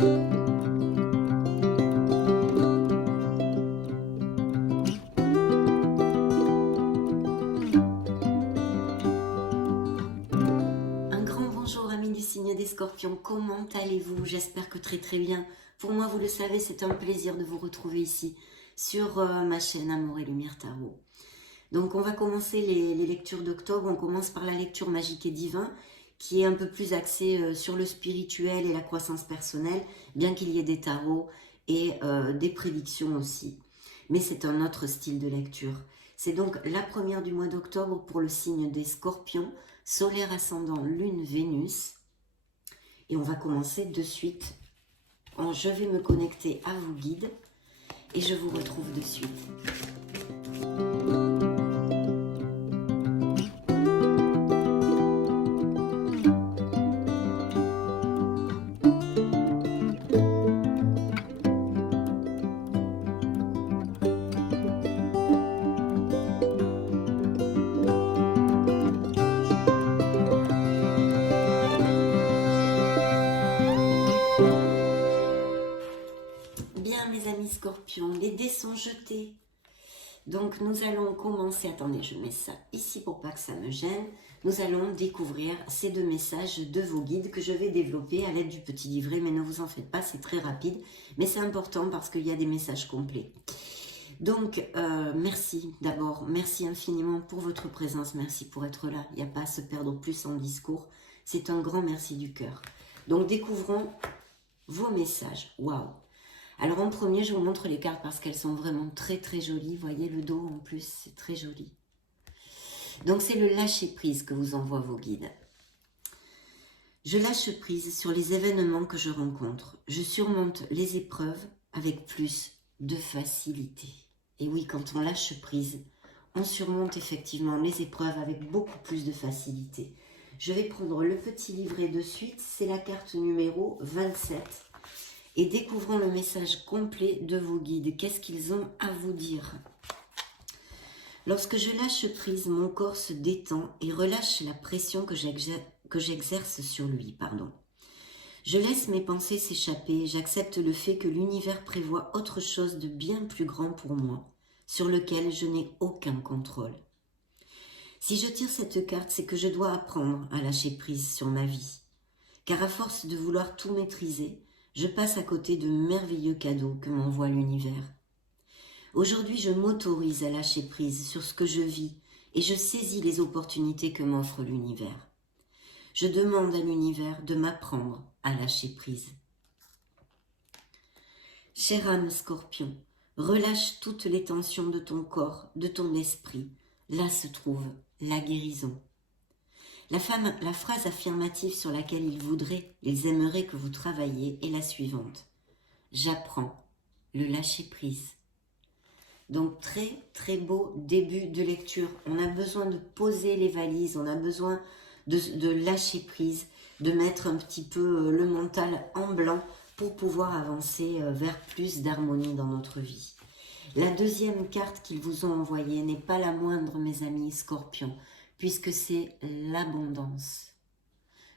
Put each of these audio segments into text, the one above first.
Un grand bonjour amis du signe des Scorpions, comment allez-vous? J'espère que très très bien. Pour moi, vous le savez, c'est un plaisir de vous retrouver ici sur ma chaîne Amour et Lumière Tarot. Donc on va commencer les lectures d'octobre. On commence par la lecture magique et divin qui est un peu plus axée sur le spirituel et la croissance personnelle, bien qu'il y ait des tarots et des prédictions aussi. Mais c'est un autre style de lecture. C'est donc la première du mois d'octobre pour le signe des Scorpions, solaire ascendant Lune Vénus. Et on va commencer de suite. Je vais me connecter à vos guides et je vous retrouve de suite. Bien mes amis Scorpions, les dés sont jetés. Donc nous allons commencer, attendez je mets ça ici pour pas que ça me gêne. Nous allons découvrir ces deux messages de vos guides que je vais développer à l'aide du petit livret. Mais ne vous en faites pas, c'est très rapide. Mais c'est important parce qu'il y a des messages complets. Donc merci d'abord, merci infiniment pour votre présence. Merci pour être là, il n'y a pas à se perdre plus en discours. C'est un grand merci du cœur. Donc découvrons vos messages, waouh. Alors en premier, je vous montre les cartes parce qu'elles sont vraiment très très jolies. Vous voyez le dos en plus, c'est très joli. Donc c'est le lâcher prise que vous envoient vos guides. Je lâche prise sur les événements que je rencontre. Je surmonte les épreuves avec plus de facilité. Et oui, quand on lâche prise, on surmonte effectivement les épreuves avec beaucoup plus de facilité. Je vais prendre le petit livret de suite. C'est la carte numéro 27. Et découvrons le message complet de vos guides. Qu'est-ce qu'ils ont à vous dire? Lorsque je lâche prise, mon corps se détend et relâche la pression que j'exerce sur lui. Je laisse mes pensées s'échapper. J'accepte le fait que l'univers prévoit autre chose de bien plus grand pour moi, sur lequel je n'ai aucun contrôle. Si je tire cette carte, c'est que je dois apprendre à lâcher prise sur ma vie. Car à force de vouloir tout maîtriser, je passe à côté de merveilleux cadeaux que m'envoie l'univers. Aujourd'hui, je m'autorise à lâcher prise sur ce que je vis et je saisis les opportunités que m'offre l'univers. Je demande à l'univers de m'apprendre à lâcher prise. Chère âme Scorpion, relâche toutes les tensions de ton corps, de ton esprit. Là se trouve la guérison. La phrase affirmative sur laquelle ils aimeraient que vous travailliez est la suivante. J'apprends le lâcher prise. Donc très très beau début de lecture. On a besoin de poser les valises, on a besoin de lâcher prise, de mettre un petit peu le mental en blanc pour pouvoir avancer vers plus d'harmonie dans notre vie. La deuxième carte qu'ils vous ont envoyée n'est pas la moindre mes amis Scorpions, puisque c'est l'abondance.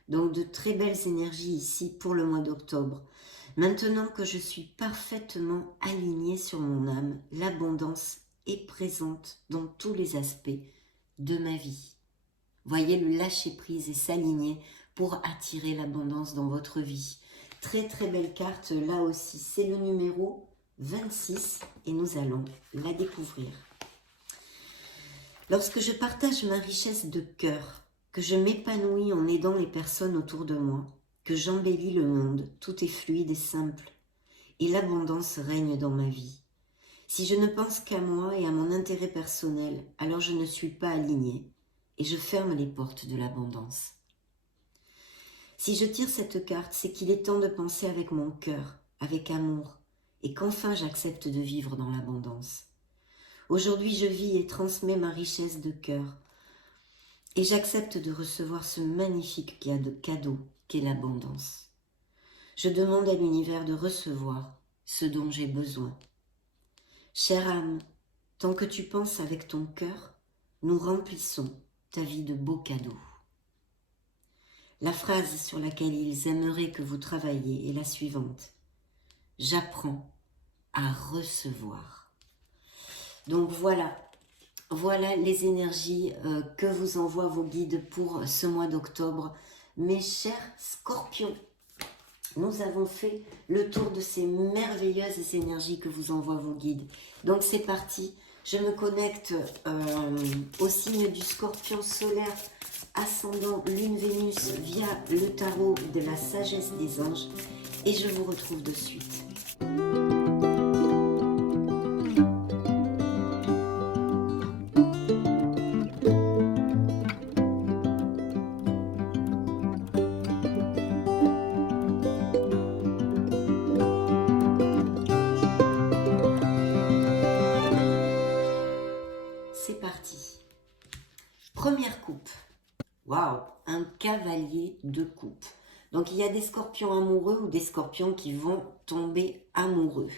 Donc de très belles énergies ici pour le mois d'octobre. Maintenant que je suis parfaitement alignée sur mon âme, l'abondance est présente dans tous les aspects de ma vie. Voyez le lâcher prise et s'aligner pour attirer l'abondance dans votre vie. Très très belle carte là aussi, c'est le numéro 26 et nous allons la découvrir. Lorsque je partage ma richesse de cœur, que je m'épanouis en aidant les personnes autour de moi, que j'embellis le monde, tout est fluide et simple, et l'abondance règne dans ma vie. Si je ne pense qu'à moi et à mon intérêt personnel, alors je ne suis pas alignée, et je ferme les portes de l'abondance. Si je tire cette carte, c'est qu'il est temps de penser avec mon cœur, avec amour, et qu'enfin j'accepte de vivre dans l'abondance. Aujourd'hui, je vis et transmets ma richesse de cœur, et j'accepte de recevoir ce magnifique cadeau qu'est l'abondance. Je demande à l'univers de recevoir ce dont j'ai besoin. Chère âme, tant que tu penses avec ton cœur, nous remplissons ta vie de beaux cadeaux. La phrase sur laquelle ils aimeraient que vous travailliez est la suivante. j'apprends à recevoir. Donc voilà, voilà les énergies que vous envoient vos guides pour ce mois d'octobre. Mes chers scorpions, nous avons fait le tour de ces merveilleuses énergies que vous envoient vos guides. Donc c'est parti, je me connecte au signe du scorpion solaire, ascendant lune Vénus via le tarot de la sagesse des anges et je vous retrouve de suite. C'est parti. Première coupe. Waouh, un cavalier de coupe. Donc il y a des scorpions amoureux ou des scorpions qui vont tomber amoureux.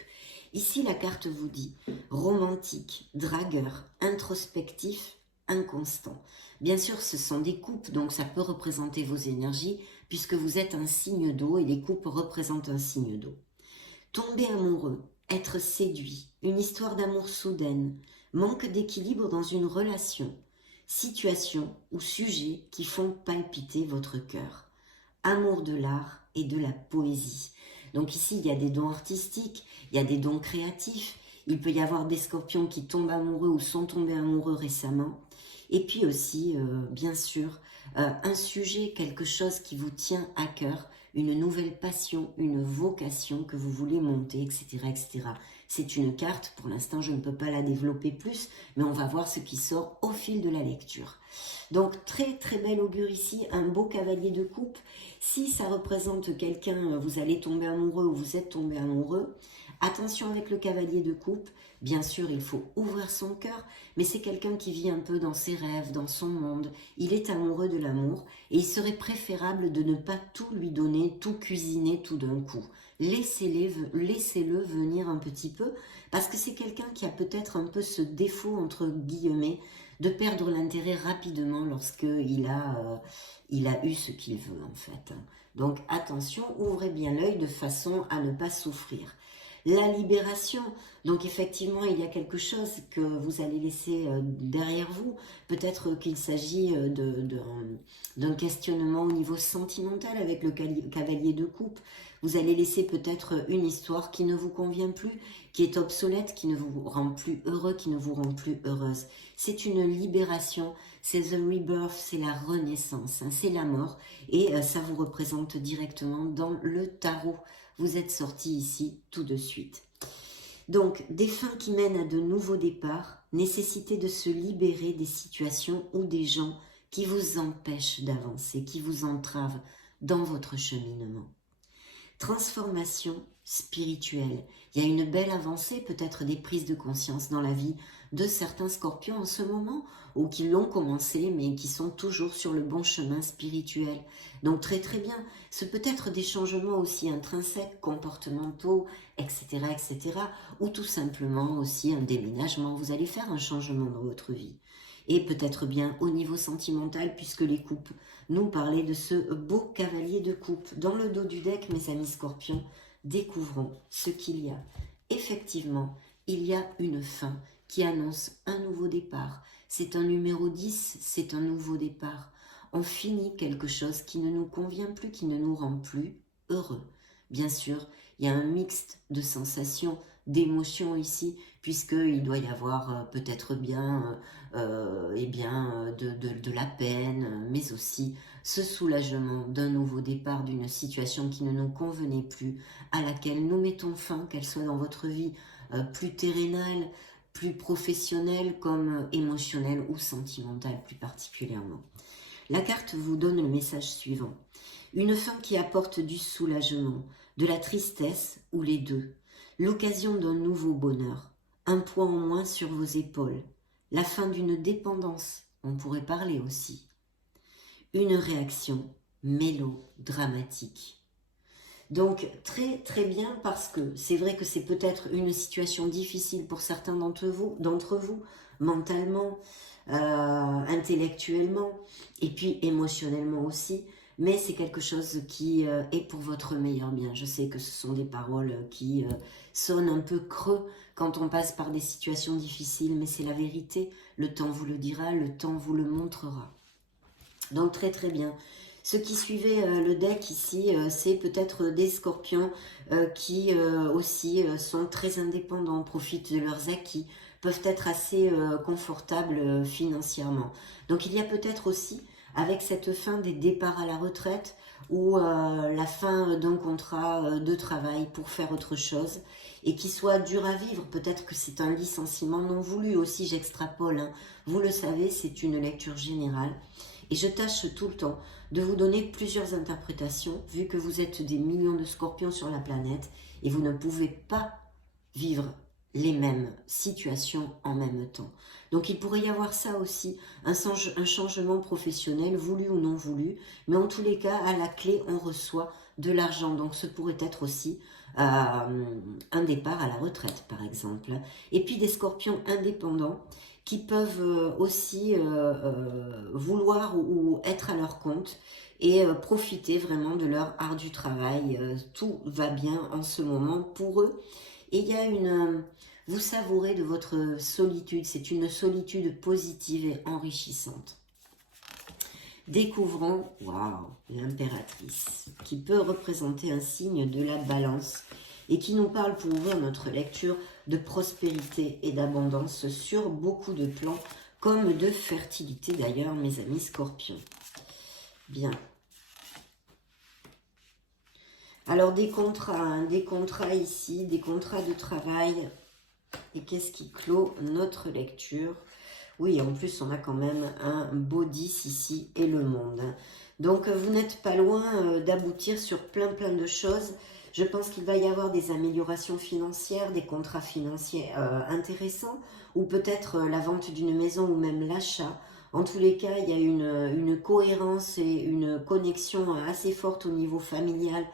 Ici la carte vous dit romantique, dragueur, introspectif, inconstant. Bien sûr ce sont des coupes, donc ça peut représenter vos énergies puisque vous êtes un signe d'eau et les coupes représentent un signe d'eau. Tomber amoureux, être séduit, une histoire d'amour soudaine, manque d'équilibre dans une relation, situation ou sujet qui font palpiter votre cœur. Amour de l'art et de la poésie. Donc ici, il y a des dons artistiques, il y a des dons créatifs, il peut y avoir des scorpions qui tombent amoureux ou sont tombés amoureux récemment. Et puis aussi, bien sûr, un sujet, quelque chose qui vous tient à cœur, une nouvelle passion, une vocation que vous voulez monter, etc. etc. C'est une carte, pour l'instant je ne peux pas la développer plus, mais on va voir ce qui sort au fil de la lecture. Donc très très bel augure ici, un beau cavalier de coupe. Si ça représente quelqu'un, vous allez tomber amoureux ou vous êtes tombé amoureux, attention avec le cavalier de coupe, bien sûr il faut ouvrir son cœur, mais c'est quelqu'un qui vit un peu dans ses rêves, dans son monde, il est amoureux de l'amour et il serait préférable de ne pas tout lui donner, tout cuisiner tout d'un coup. Laissez-le venir un petit peu, parce que c'est quelqu'un qui a peut-être un peu ce défaut, entre guillemets, de perdre l'intérêt rapidement lorsqu'il il a eu ce qu'il veut en fait. Donc attention, ouvrez bien l'œil de façon à ne pas souffrir. La libération, donc effectivement il y a quelque chose que vous allez laisser derrière vous, peut-être qu'il s'agit d'un questionnement au niveau sentimental avec le cavalier de coupe, vous allez laisser peut-être une histoire qui ne vous convient plus, qui est obsolète, qui ne vous rend plus heureux, qui ne vous rend plus heureuse. C'est une libération, c'est the rebirth, c'est la renaissance, hein, c'est la mort et ça vous représente directement dans le tarot. Vous êtes sorti ici tout de suite. Donc, des fins qui mènent à de nouveaux départs, nécessité de se libérer des situations ou des gens qui vous empêchent d'avancer, qui vous entravent dans votre cheminement. Transformation spirituelle. Il y a une belle avancée, peut-être des prises de conscience dans la vie de certains scorpions en ce moment, ou qui l'ont commencé, mais qui sont toujours sur le bon chemin spirituel. Donc très très bien. Ce peut être des changements aussi intrinsèques, comportementaux, etc., etc., ou tout simplement aussi un déménagement. Vous allez faire un changement dans votre vie. Et peut-être bien au niveau sentimental, puisque les coupes nous parlaient de ce beau cavalier de coupe. Dans le dos du deck, mes amis scorpions, découvrons ce qu'il y a. Effectivement, il y a une fin qui annonce un nouveau départ. C'est un numéro 10, c'est un nouveau départ. On finit quelque chose qui ne nous convient plus, qui ne nous rend plus heureux. Bien sûr, il y a un mixte de sensations, d'émotions ici, puisqu'il doit y avoir peut-être bien, de la peine, mais aussi ce soulagement d'un nouveau départ, d'une situation qui ne nous convenait plus, à laquelle nous mettons fin, qu'elle soit dans votre vie plus terrénale, plus professionnelle, comme émotionnelle ou sentimentale plus particulièrement. La carte vous donne le message suivant. Une fin qui apporte du soulagement, de la tristesse ou les deux. L'occasion d'un nouveau bonheur, un poids en moins sur vos épaules, la fin d'une dépendance, on pourrait parler aussi. Une réaction mélodramatique. Donc très très bien, parce que c'est vrai que c'est peut-être une situation difficile pour certains d'entre vous, mentalement, intellectuellement et puis émotionnellement aussi, mais c'est quelque chose qui est pour votre meilleur bien. Je sais que ce sont des paroles qui sonnent un peu creux quand on passe par des situations difficiles, mais c'est la vérité. Le temps vous le dira, le temps vous le montrera. Donc très très bien. Ceux qui suivaient le deck ici, c'est peut-être des scorpions qui aussi sont très indépendants, profitent de leurs acquis, peuvent être assez confortables financièrement. Donc il y a peut-être aussi, avec cette fin des départs à la retraite, ou la fin d'un contrat de travail pour faire autre chose, et qui soit dur à vivre, peut-être que c'est un licenciement non voulu aussi, j'extrapole, hein. Vous le savez, c'est une lecture générale. Et je tâche tout le temps de vous donner plusieurs interprétations, vu que vous êtes des millions de scorpions sur la planète et vous ne pouvez pas vivre les mêmes situations en même temps. Donc il pourrait y avoir ça aussi, un changement professionnel, voulu ou non voulu, mais en tous les cas, à la clé, on reçoit de l'argent. Donc ce pourrait être aussi un départ à la retraite, par exemple. Et puis des scorpions indépendants qui peuvent aussi vouloir ou être à leur compte et profiter vraiment de leur ardu travail. Tout va bien en ce moment pour eux. Et il y a vous savourez de votre solitude, c'est une solitude positive et enrichissante. Découvrons, waouh, l'impératrice, qui peut représenter un signe de la balance et qui nous parle pour ouvrir notre lecture de prospérité et d'abondance sur beaucoup de plans, comme de fertilité d'ailleurs, mes amis scorpions. Bien. Alors des contrats ici, des contrats de travail. Et qu'est-ce qui clôt notre lecture? Oui, en plus, on a quand même un beau 10 ici et le monde. Donc, vous n'êtes pas loin d'aboutir sur plein de choses. Je pense qu'il va y avoir des améliorations financières, des contrats financiers intéressants, ou peut-être la vente d'une maison ou même l'achat. En tous les cas, il y a une cohérence et une connexion assez forte au niveau familial,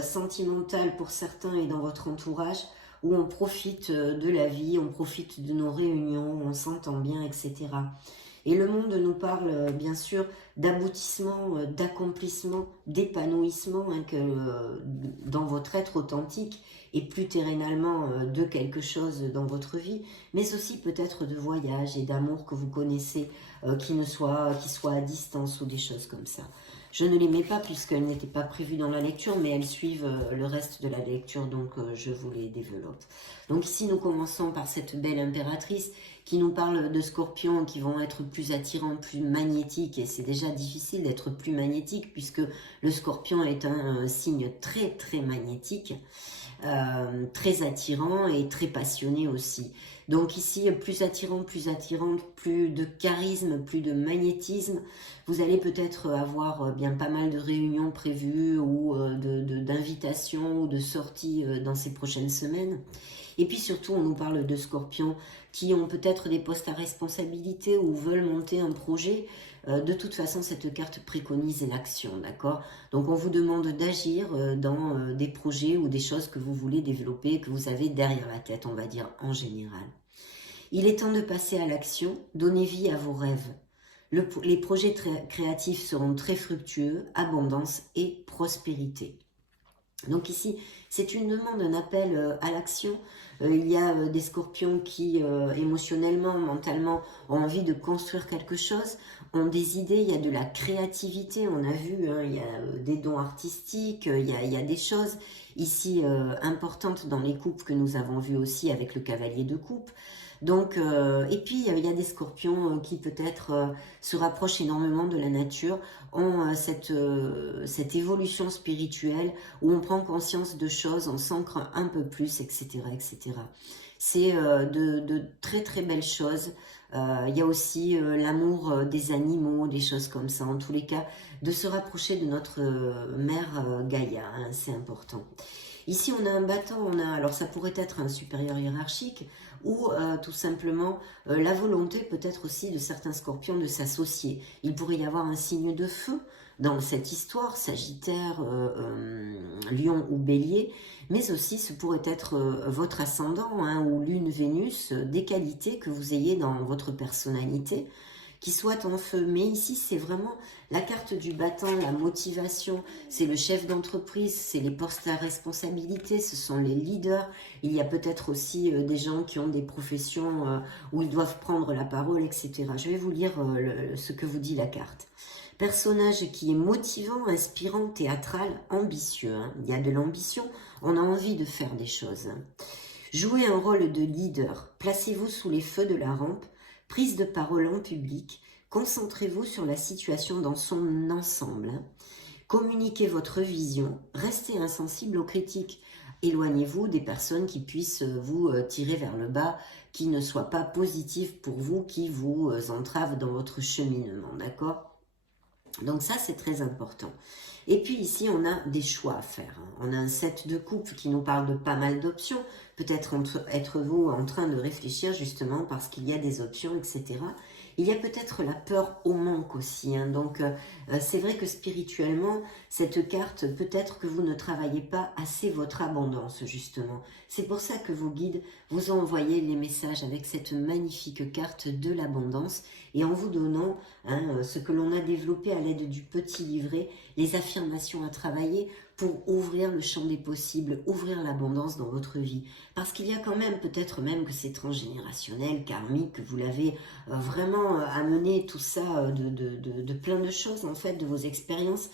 sentimental pour certains et dans votre entourage, où on profite de la vie, on profite de nos réunions, on s'entend bien, etc. Et le monde nous parle bien sûr d'aboutissement, d'accomplissement, d'épanouissement dans votre être authentique et plus terrenalement de quelque chose dans votre vie, mais aussi peut-être de voyage et d'amour que vous connaissez qui soit à distance ou des choses comme ça. Je ne les mets pas puisqu'elles n'étaient pas prévues dans la lecture, mais elles suivent le reste de la lecture, donc je vous les développe. Donc ici, nous commençons par cette belle impératrice qui nous parle de scorpions qui vont être plus attirants, plus magnétiques, et c'est déjà difficile d'être plus magnétique puisque le scorpion est un signe très magnétique, très attirant et très passionné aussi. Donc ici, plus attirant, plus de charisme, plus de magnétisme. Vous allez peut-être avoir bien pas mal de réunions prévues ou d'invitations ou de sorties dans ces prochaines semaines. Et puis surtout, on nous parle de scorpions qui ont peut-être des postes à responsabilité ou veulent monter un projet. De toute façon, cette carte préconise l'action, d'accord? Donc, on vous demande d'agir dans des projets ou des choses que vous voulez développer, que vous avez derrière la tête, on va dire, en général. Il est temps de passer à l'action, donnez vie à vos rêves. Les projets créatifs seront très fructueux, abondance et prospérité. Donc ici, c'est une demande, un appel à l'action. Il y a des scorpions qui, émotionnellement, mentalement, ont envie de construire quelque chose, ont des idées, il y a de la créativité, on a vu, hein, il y a des dons artistiques, il y a des choses ici importantes dans les coupes que nous avons vues aussi avec le cavalier de coupe. Donc, et puis il y a des scorpions qui peut-être se rapprochent énormément de la nature, ont cette évolution spirituelle où on prend conscience de choses, on s'ancre un peu plus, etc. etc. C'est de très belles choses. Il y a aussi l'amour des animaux, des choses comme ça. En tous les cas, de se rapprocher de notre mère Gaïa, hein, c'est important. Ici, on a un battant, alors ça pourrait être un supérieur hiérarchique ou tout simplement la volonté peut-être aussi de certains scorpions de s'associer. Il pourrait y avoir un signe de feu dans cette histoire, Sagittaire, Lion ou Bélier, mais aussi ce pourrait être votre ascendant hein, ou Lune, Vénus, des qualités que vous ayez dans votre personnalité qui soit en feu. Mais ici, c'est vraiment la carte du battant, la motivation. C'est le chef d'entreprise, c'est les postes à responsabilité, ce sont les leaders. Il y a peut-être aussi des gens qui ont des professions où ils doivent prendre la parole, etc. Je vais vous lire ce que vous dit la carte. Personnage qui est motivant, inspirant, théâtral, ambitieux. Hein. Il y a de l'ambition, on a envie de faire des choses. Jouez un rôle de leader, placez-vous sous les feux de la rampe, prise de parole en public, concentrez-vous sur la situation dans son ensemble. Communiquez votre vision, restez insensible aux critiques. Éloignez-vous des personnes qui puissent vous tirer vers le bas, qui ne soient pas positives pour vous, qui vous entravent dans votre cheminement, d'accord ? Donc ça, c'est très important. Et puis ici, on a des choix à faire. On a un set de coupe qui nous parle de pas mal d'options. Peut-être être-vous en train de réfléchir justement parce qu'il y a des options, etc. Il y a peut-être la peur au manque aussi. Hein. Donc c'est vrai que spirituellement, cette carte, peut-être que vous ne travaillez pas assez votre abondance justement. C'est pour ça que vos guides vous ont envoyé les messages avec cette magnifique carte de l'abondance et en vous donnant ce que l'on a développé à l'aide du petit livret, les affirmations à travailler pour ouvrir le champ des possibles, ouvrir l'abondance dans votre vie. Parce qu'il y a quand même, peut-être même que c'est transgénérationnel, karmique, que vous l'avez vraiment amené tout ça de plein de choses en fait, de vos expériences,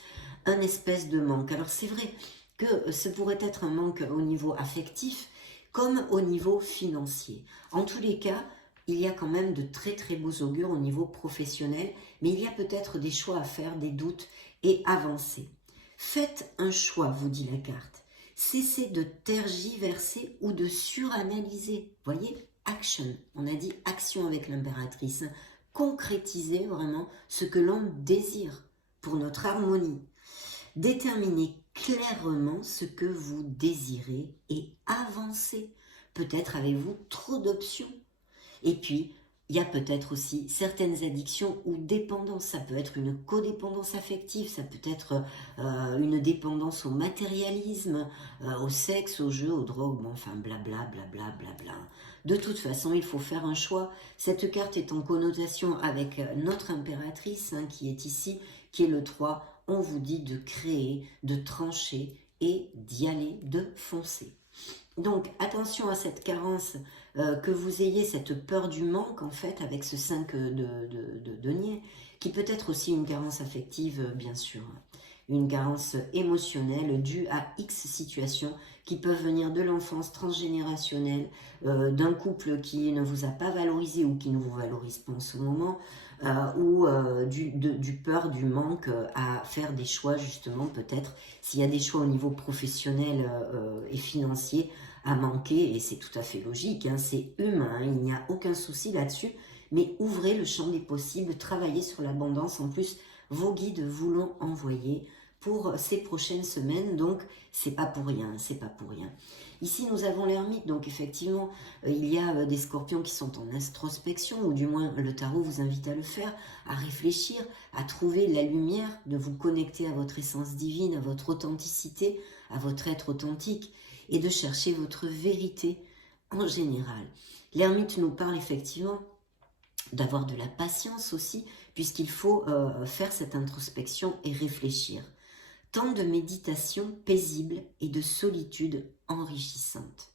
un espèce de manque. Alors c'est vrai que ce pourrait être un manque au niveau affectif comme au niveau financier. En tous les cas, il y a quand même de très très beaux augures au niveau professionnel, mais il y a peut-être des choix à faire, des doutes et avancer. Faites un choix, vous dit la carte. Cessez de tergiverser ou de suranalyser. Voyez, action. On a dit action avec l'impératrice. Concrétisez vraiment ce que l'on désire pour notre harmonie. Déterminez clairement ce que vous désirez et avancez. Peut-être avez-vous trop d'options. Et puis, il y a peut-être aussi certaines addictions ou dépendances. Ça peut être une codépendance affective, ça peut être une dépendance au matérialisme, au sexe, au jeu, aux drogues, bon, enfin blabla, blabla, blabla. De toute façon, il faut faire un choix. Cette carte est en connotation avec notre impératrice qui est ici, qui est le 3. On vous dit de créer, de trancher et d'y aller, de foncer. Donc, attention à cette carence, que vous ayez cette peur du manque, en fait, avec ce 5 de denier, qui peut être aussi une carence affective, bien sûr. Une carence émotionnelle due à X situations qui peuvent venir de l'enfance transgénérationnelle, d'un couple qui ne vous a pas valorisé ou qui ne vous valorise pas en ce moment, ou du peur du manque à faire des choix, justement, peut-être, s'il y a des choix au niveau professionnel et financier, à manquer, et c'est tout à fait logique, c'est humain, il n'y a aucun souci là-dessus, mais ouvrez le champ des possibles, travaillez sur l'abondance, en plus, vos guides vous l'ont envoyé pour ces prochaines semaines, donc c'est pas pour rien, c'est pas pour rien. Ici, nous avons l'ermite, donc effectivement, il y a des scorpions qui sont en introspection, ou du moins le tarot vous invite à le faire, à réfléchir, à trouver la lumière, de vous connecter à votre essence divine, à votre authenticité, à votre être authentique, et de chercher votre vérité en général. L'ermite nous parle effectivement d'avoir de la patience aussi, puisqu'il faut faire cette introspection et réfléchir. Temps de méditation paisible et de solitude enrichissante.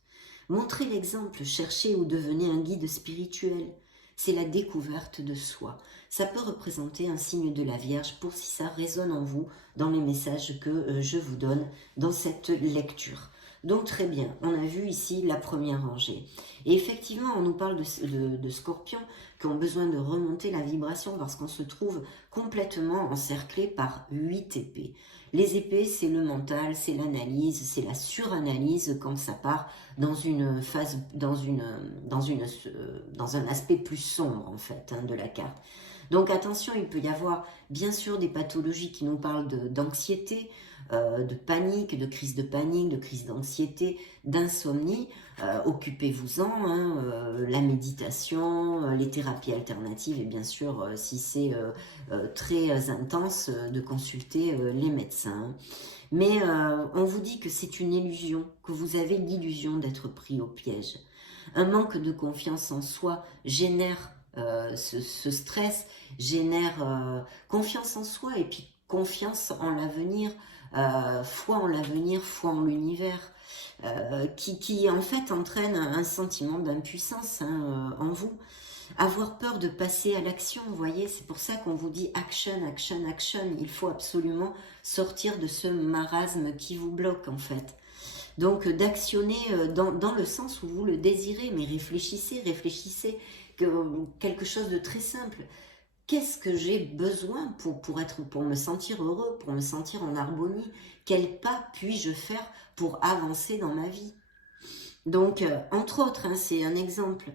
Montrez l'exemple, cherchez ou devenez un guide spirituel. C'est la découverte de soi. Ça peut représenter un signe de la Vierge pour si ça résonne en vous dans les messages que je vous donne dans cette lecture. Donc très bien, on a vu ici la première rangée. Et effectivement, on nous parle de scorpions qui ont besoin de remonter la vibration parce qu'on se trouve complètement encerclé par 8 épées. Les épées, c'est le mental, c'est l'analyse, c'est la suranalyse quand ça part dans une phase, dans un aspect plus sombre en fait de la carte. Donc attention, il peut y avoir bien sûr des pathologies qui nous parlent d'anxiété, de panique, de crise d'anxiété, d'insomnie. Occupez-vous-en, la méditation, les thérapies alternatives et bien sûr, si c'est très intense, de consulter les médecins. Mais on vous dit que c'est une illusion, que vous avez l'illusion d'être pris au piège. Un manque de confiance en soi génère ce stress génère confiance en soi et puis confiance en l'avenir, foi en l'avenir, foi en l'univers, qui en fait entraîne un sentiment d'impuissance en vous. Avoir peur de passer à l'action, vous voyez, c'est pour ça qu'on vous dit action, action, action. Il faut absolument sortir de ce marasme qui vous bloque en fait. Donc d'actionner dans le sens où vous le désirez, mais réfléchissez quelque chose de très simple. Qu'est-ce que j'ai besoin pour me sentir heureux, pour me sentir en harmonie? Quel pas puis-je faire pour avancer dans ma vie? Donc, entre autres, c'est un exemple.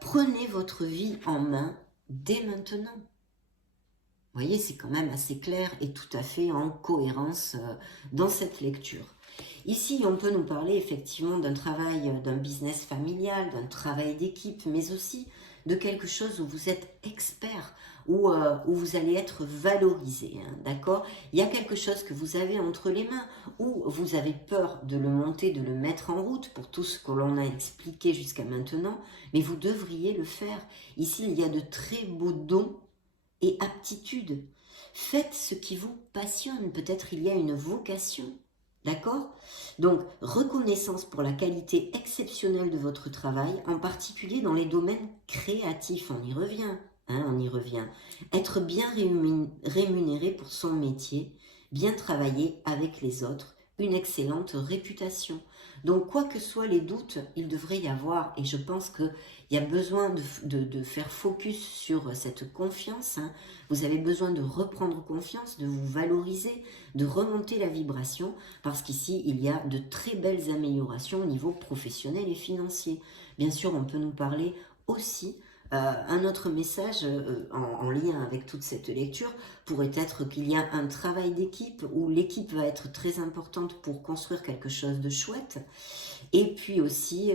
Prenez votre vie en main dès maintenant. Vous voyez, c'est quand même assez clair et tout à fait en cohérence dans cette lecture. Ici, on peut nous parler effectivement d'un travail, d'un business familial, d'un travail d'équipe, mais aussi de quelque chose où vous êtes expert, où vous allez être valorisé, d'accord? Il y a quelque chose que vous avez entre les mains, où vous avez peur de le monter, de le mettre en route pour tout ce que l'on a expliqué jusqu'à maintenant, mais vous devriez le faire. Ici, il y a de très beaux dons et aptitudes. Faites ce qui vous passionne, peut-être il y a une vocation. D'accord? Donc, reconnaissance pour la qualité exceptionnelle de votre travail, en particulier dans les domaines créatifs. On y revient, on y revient. Être bien rémunéré pour son métier, bien travailler avec les autres, une excellente réputation. Donc, quoi que soient les doutes, il devrait y avoir, et je pense qu'il y a besoin de faire focus sur cette confiance. Vous avez besoin de reprendre confiance, de vous valoriser, de remonter la vibration, parce qu'ici, il y a de très belles améliorations au niveau professionnel et financier. Bien sûr, on peut nous parler aussi, un autre message en lien avec toute cette lecture pourrait être qu'il y a un travail d'équipe où l'équipe va être très importante pour construire quelque chose de chouette, et puis aussi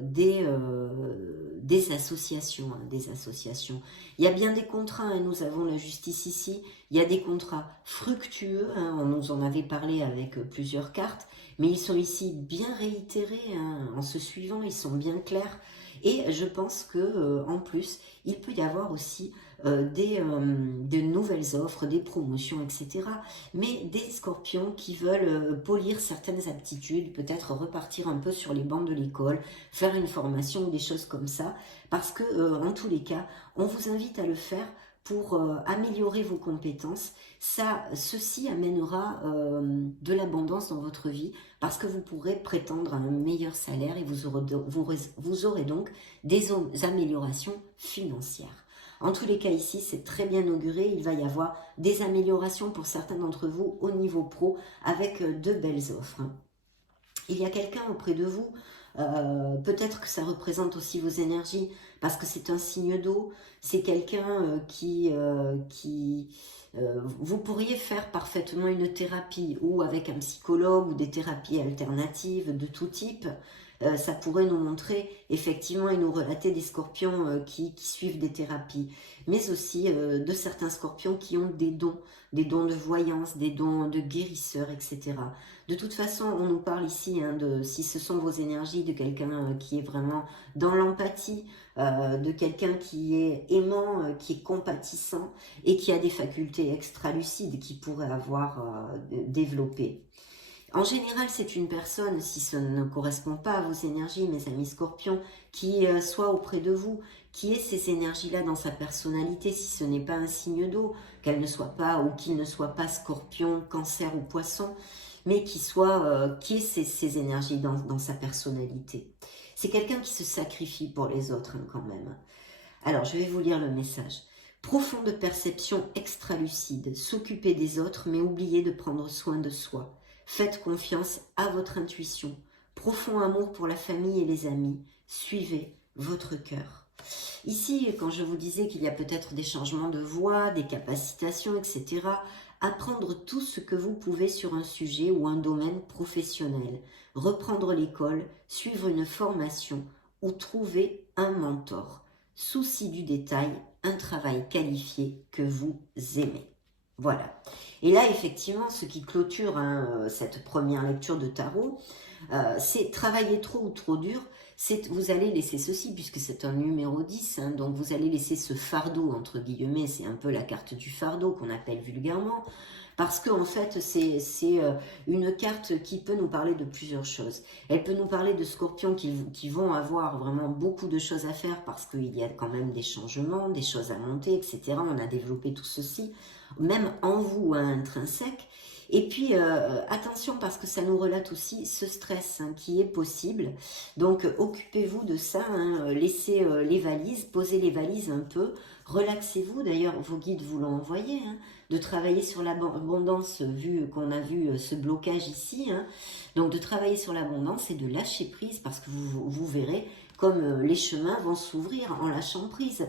des associations, des associations. Il y a bien des contrats, nous avons la justice ici, il y a des contrats fructueux, on nous en avait parlé avec plusieurs cartes, mais ils sont ici bien réitérés, en se suivant, ils sont bien clairs, et je pense que en plus, il peut y avoir aussi de nouvelles offres, des promotions, etc. Mais des scorpions qui veulent polir certaines aptitudes, peut-être repartir un peu sur les bancs de l'école, faire une formation ou des choses comme ça, parce que en tous les cas, on vous invite à le faire pour améliorer vos compétences. Ceci amènera de l'abondance dans votre vie, parce que vous pourrez prétendre à un meilleur salaire et vous aurez donc des améliorations financières. En tous les cas ici, c'est très bien auguré, il va y avoir des améliorations pour certains d'entre vous au niveau pro avec de belles offres. Il y a quelqu'un auprès de vous, peut-être que ça représente aussi vos énergies, parce que c'est un signe d'eau, c'est quelqu'un vous pourriez faire parfaitement une thérapie, ou avec un psychologue, ou des thérapies alternatives de tout type. Ça pourrait nous montrer effectivement et nous relater des scorpions qui suivent des thérapies, mais aussi de certains scorpions qui ont des dons de voyance, des dons de guérisseurs, etc. De toute façon, on nous parle ici, si ce sont vos énergies, de quelqu'un qui est vraiment dans l'empathie, de quelqu'un qui est aimant, qui est compatissant et qui a des facultés extra-lucides qui pourrait avoir développées. En général, c'est une personne, si ce ne correspond pas à vos énergies, mes amis scorpions, qui soit auprès de vous, qui ait ces énergies-là dans sa personnalité, si ce n'est pas un signe d'eau, qu'elle ne soit pas ou qu'il ne soit pas scorpion, cancer ou poisson, mais qui ait ces énergies dans sa personnalité. C'est quelqu'un qui se sacrifie pour les autres quand même. Alors, je vais vous lire le message. Profonde perception extra-lucide, s'occuper des autres, mais oublier de prendre soin de soi. Faites confiance à votre intuition. Profond amour pour la famille et les amis. Suivez votre cœur. Ici, quand je vous disais qu'il y a peut-être des changements de voix, des capacitations, etc., apprendre tout ce que vous pouvez sur un sujet ou un domaine professionnel, reprendre l'école, suivre une formation ou trouver un mentor. Souci du détail, un travail qualifié que vous aimez. Voilà. Et là, effectivement, ce qui clôture cette première lecture de tarot, c'est travailler trop ou trop dur, vous allez laisser ceci, puisque c'est un numéro 10, hein, donc vous allez laisser ce fardeau, entre guillemets, c'est un peu la carte du fardeau qu'on appelle vulgairement, parce qu'en fait, c'est une carte qui peut nous parler de plusieurs choses. Elle peut nous parler de scorpions qui vont avoir vraiment beaucoup de choses à faire, parce qu'il y a quand même des changements, des choses à monter, etc. On a développé tout ceci, même en vous, hein, intrinsèque. Et puis, attention, parce que ça nous relate aussi ce stress, hein, qui est possible. Donc, occupez-vous de ça, hein, laissez les valises, posez les valises un peu, relaxez-vous. D'ailleurs, vos guides vous l'ont envoyé, hein, de travailler sur l'abondance, vu qu'on a vu ce blocage ici. Hein. Donc, de travailler sur l'abondance et de lâcher prise, parce que vous verrez comme les chemins vont s'ouvrir en lâchant prise.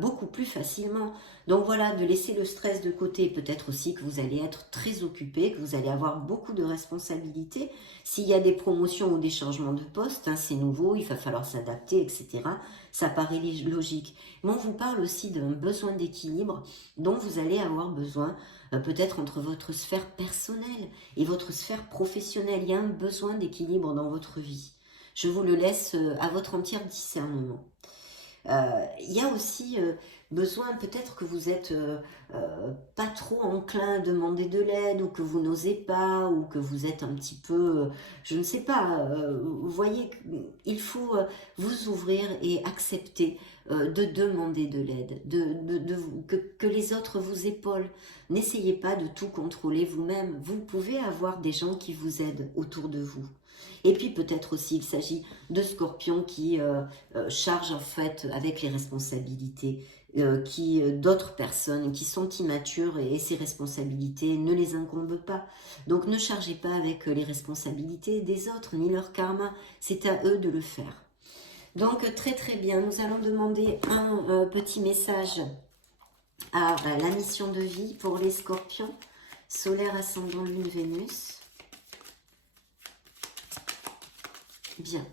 Beaucoup plus facilement. Donc voilà, de laisser le stress de côté, peut-être aussi que vous allez être très occupé, que vous allez avoir beaucoup de responsabilités. S'il y a des promotions ou des changements de poste, hein, c'est nouveau, il va falloir s'adapter, etc. Ça paraît logique. Mais on vous parle aussi d'un besoin d'équilibre dont vous allez avoir besoin, peut-être entre votre sphère personnelle et votre sphère professionnelle. Il y a un besoin d'équilibre dans votre vie. Je vous le laisse à votre entier discernement. Il y a aussi besoin, peut-être que vous êtes pas trop enclin à demander de l'aide, ou que vous n'osez pas, ou que vous êtes un petit peu, je ne sais pas, vous voyez, il faut vous ouvrir et accepter de demander de l'aide, que les autres vous épaulent. N'essayez pas de tout contrôler vous-même. Vous pouvez avoir des gens qui vous aident autour de vous. Et puis peut-être aussi il s'agit de scorpions qui chargent en fait avec les responsabilités d'autres personnes qui sont immatures, et ces responsabilités ne les incombent pas. Donc ne chargez pas avec les responsabilités des autres ni leur karma, c'est à eux de le faire. Donc très très bien, nous allons demander un petit message à la mission de vie pour les scorpions, solaire, ascendant, lune, Vénus. Bien.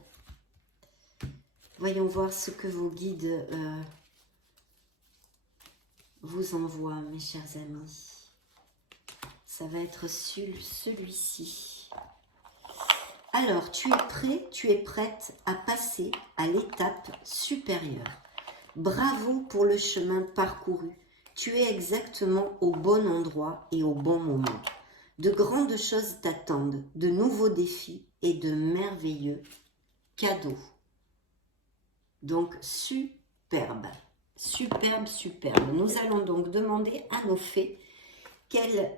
Voyons voir ce que vos guides vous envoient, mes chers amis. Ça va être celui-ci. Alors, tu es prêt, tu es prête à passer à l'étape supérieure. Bravo pour le chemin parcouru. Tu es exactement au bon endroit et au bon moment. De grandes choses t'attendent, de nouveaux défis et de merveilleux cadeaux. Donc, superbe, superbe, superbe. Nous allons donc demander à nos fées quels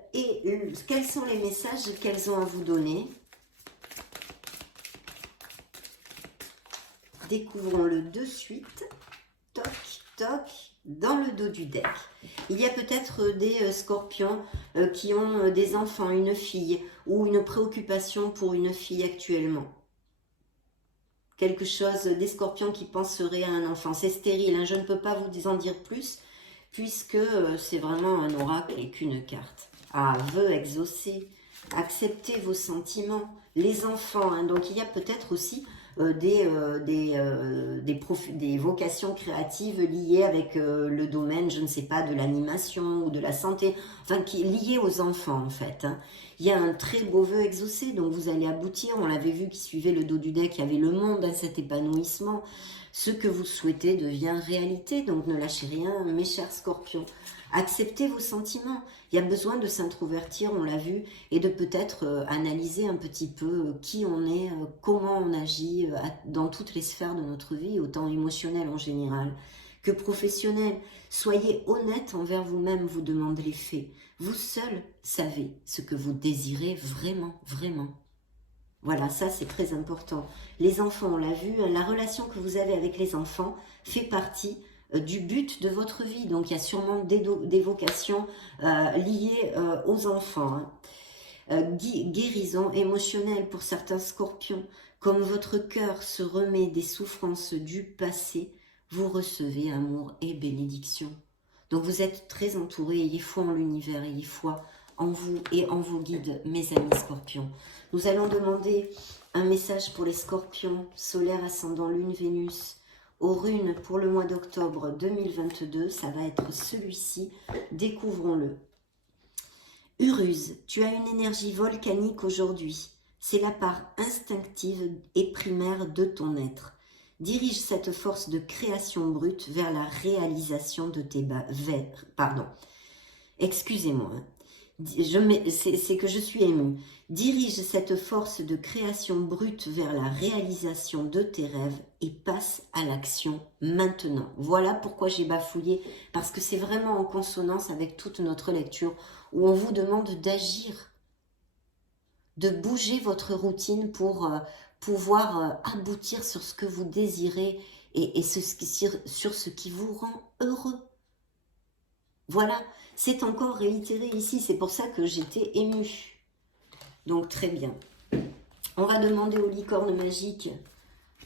sont les messages qu'elles ont à vous donner. Découvrons-le de suite. Toc, toc, dans le dos du deck. Il y a peut-être des scorpions qui ont des enfants, une fille, ou une préoccupation pour une fille actuellement. Quelque chose, des scorpions qui penseraient à un enfant. C'est stérile, hein, je ne peux pas vous en dire plus, puisque c'est vraiment un oracle et qu'une carte. Ah, vœux exaucés, acceptez vos sentiments, les enfants, hein, donc il y a peut-être aussi des vocations créatives liées avec le domaine, je ne sais pas, de l'animation ou de la santé, enfin liées aux enfants en fait. Hein. Il y a un très beau vœu exaucé, donc vous allez aboutir, on l'avait vu qui suivait le dos du deck, il y avait le monde à cet épanouissement. Ce que vous souhaitez devient réalité, donc ne lâchez rien, mes chers scorpions. Acceptez vos sentiments. Il y a besoin de s'introvertir, on l'a vu, et de peut-être analyser un petit peu qui on est, comment on agit dans toutes les sphères de notre vie, autant émotionnelle en général que professionnelle. Soyez honnête envers vous-même, vous demandez les faits. Vous seul savez ce que vous désirez vraiment, vraiment. Voilà, ça c'est très important. Les enfants, on l'a vu, la relation que vous avez avec les enfants fait partie du but de votre vie. Donc il y a sûrement des vocations liées aux enfants. Hein. Guérison émotionnelle pour certains scorpions. Comme votre cœur se remet des souffrances du passé, vous recevez amour et bénédiction. Donc vous êtes très entourés, ayez foi en l'univers, ayez foi en vous et en vos guides, mes amis scorpions. Nous allons demander un message pour les scorpions, solaire, ascendant, lune, Vénus, aux runes pour le mois d'octobre 2022, ça va être celui-ci, découvrons-le. Uruse, tu as une énergie volcanique aujourd'hui. C'est la part instinctive et primaire de ton être. Dirige cette force de création brute vers la réalisation de tes excusez-moi. C'est que je suis émue. Dirige cette force de création brute vers la réalisation de tes rêves et passe à l'action maintenant. Voilà pourquoi j'ai bafouillé, parce que c'est vraiment en consonance avec toute notre lecture où on vous demande d'agir, de bouger votre routine pour pouvoir aboutir sur ce que vous désirez et sur ce qui vous rend heureux. Voilà, c'est encore réitéré ici, c'est pour ça que j'étais émue. Donc très bien. On va demander aux licornes magiques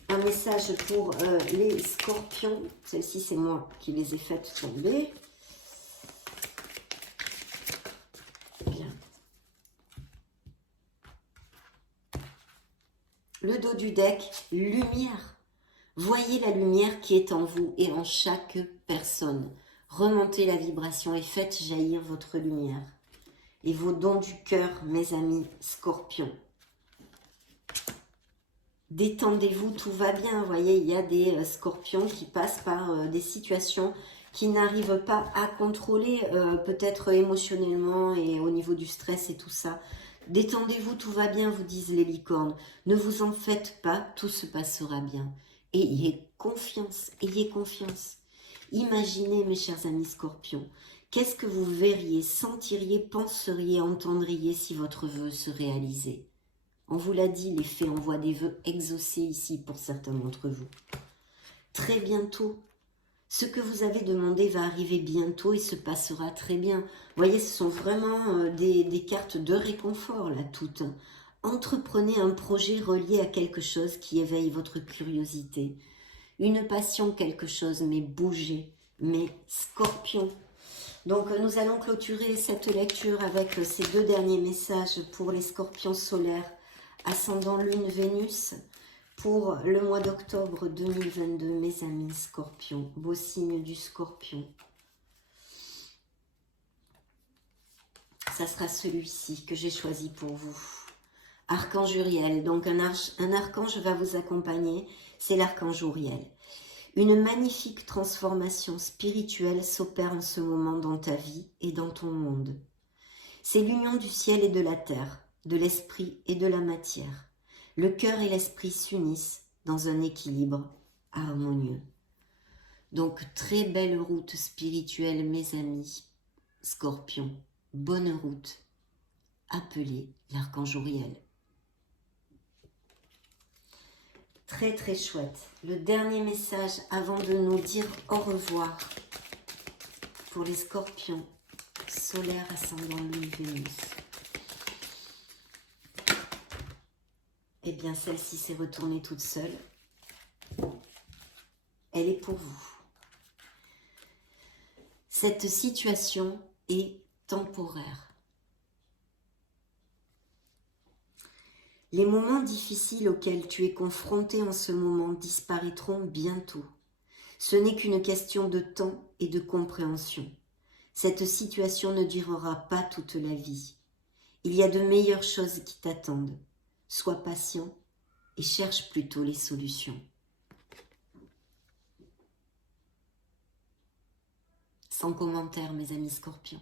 un message pour les scorpions. Celles-ci, c'est moi qui les ai faites tomber. Bien. Le dos du deck, lumière. Voyez la lumière qui est en vous et en chaque personne. Remontez la vibration et faites jaillir votre lumière. Et vos dons du cœur, mes amis scorpions. Détendez-vous, tout va bien. Vous voyez, il y a des scorpions qui passent par des situations qui n'arrivent pas à contrôler, peut-être émotionnellement et au niveau du stress et tout ça. Détendez-vous, tout va bien, vous disent les licornes. Ne vous en faites pas, tout se passera bien. Ayez confiance, ayez confiance. Imaginez, mes chers amis scorpions, qu'est-ce que vous verriez, sentiriez, penseriez, entendriez si votre vœu se réalisait? On vous l'a dit, les fées envoient des vœux exaucés ici pour certains d'entre vous. Très bientôt, ce que vous avez demandé va arriver bientôt et se passera très bien. Vous voyez, ce sont vraiment des cartes de réconfort, là, toutes. Entreprenez un projet relié à quelque chose qui éveille votre curiosité. Une passion, quelque chose, mais bougez, mais scorpion. Donc, nous allons clôturer cette lecture avec ces deux derniers messages pour les scorpions solaires, ascendant lune Vénus, pour le mois d'octobre 2022, mes amis scorpions, beau signe du scorpion. Ça sera celui-ci que j'ai choisi pour vous. Archange Uriel, donc un archange va vous accompagner, c'est l'archange Uriel. Une magnifique transformation spirituelle s'opère en ce moment dans ta vie et dans ton monde. C'est l'union du ciel et de la terre, de l'esprit et de la matière. Le cœur et l'esprit s'unissent dans un équilibre harmonieux. Donc, très belle route spirituelle, mes amis scorpions. Bonne route. Appelez l'archange Uriel. Très très chouette. Le dernier message avant de nous dire au revoir pour les scorpions solaires ascendant lune Vénus. Eh bien, celle-ci s'est retournée toute seule. Elle est pour vous. Cette situation est temporaire. Les moments difficiles auxquels tu es confronté en ce moment disparaîtront bientôt. Ce n'est qu'une question de temps et de compréhension. Cette situation ne durera pas toute la vie. Il y a de meilleures choses qui t'attendent. Sois patient et cherche plutôt les solutions. Sans commentaire, mes amis scorpions.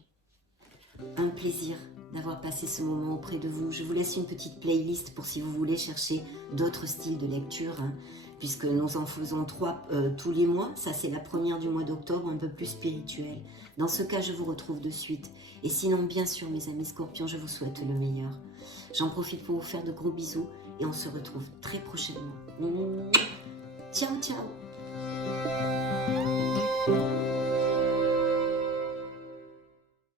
Un plaisir d'avoir passé ce moment auprès de vous. Je vous laisse une petite playlist pour si vous voulez chercher d'autres styles de lecture, puisque nous en faisons 3 tous les mois. Ça, c'est la première du mois d'octobre, un peu plus spirituelle. Dans ce cas, je vous retrouve de suite. Et sinon, bien sûr, mes amis scorpions, je vous souhaite le meilleur. J'en profite pour vous faire de gros bisous et on se retrouve très prochainement. Ciao, ciao!